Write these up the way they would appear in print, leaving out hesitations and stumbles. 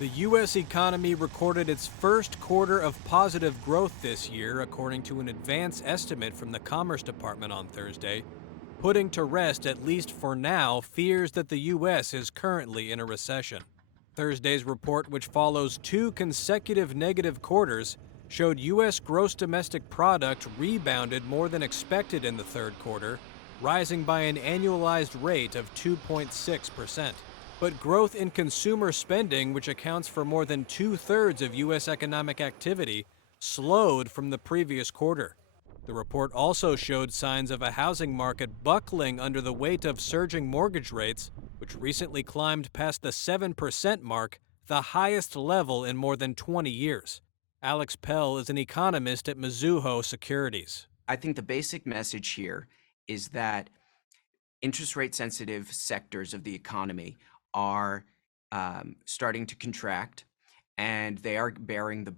The U.S. economy recorded its first quarter of positive growth this year, according to an advance estimate from the Commerce Department on Thursday, putting to rest, at least for now, fears that the U.S. is currently in a recession. Thursday's report, which follows two consecutive negative quarters, showed U.S. gross domestic product rebounded more than expected in the third quarter, rising by an annualized rate of 2.6%. But growth in consumer spending, which accounts for more than two-thirds of U.S. economic activity, slowed from the previous quarter. The report also showed signs of a housing market buckling under the weight of surging mortgage rates, which recently climbed past the 7% mark, the highest level in more than 20 years. Alex Pell is an economist at Mizuho Securities. I think the basic message here is that interest rate sensitive sectors of the economy are starting to contract, and they are bearing the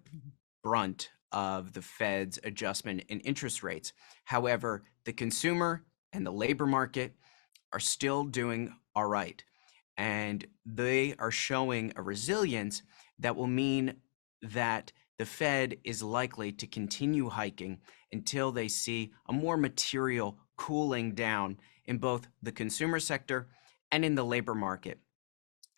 brunt of the Fed's adjustment in interest rates. However, the consumer and the labor market are still doing all right, and they are showing a resilience that will mean that the Fed is likely to continue hiking until they see a more material cooling down in both the consumer sector and in the labor market.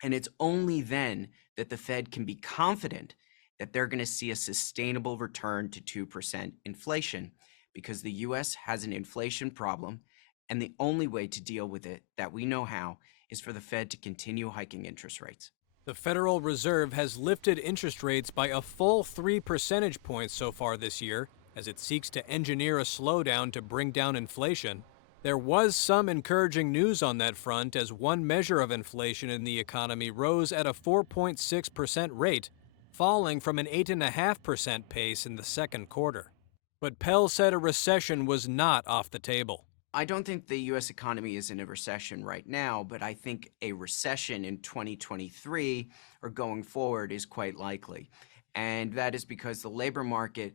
And it's only then that the Fed can be confident that they're going to see a sustainable return to 2% inflation, because the US has an inflation problem, and the only way to deal with it that we know how is for the Fed to continue hiking interest rates. The Federal Reserve has lifted interest rates by a full 3 percentage points so far this year, as it seeks to engineer a slowdown to bring down inflation. There was some encouraging news on that front, as one measure of inflation in the economy rose at a 4.6% rate, falling from an 8.5% pace in the second quarter. But Pell said a recession was not off the table. I don't think the U.S. economy is in a recession right now, but I think a recession in 2023 or going forward is quite likely. And that is because the labor market,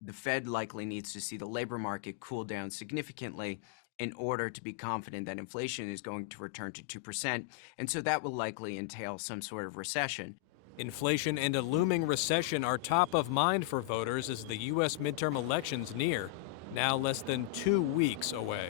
the Fed likely needs to see the labor market cool down significantly in order to be confident that inflation is going to return to 2%. And so that will likely entail some sort of recession. Inflation and a looming recession are top of mind for voters as the U.S. midterm elections near, now less than 2 weeks away.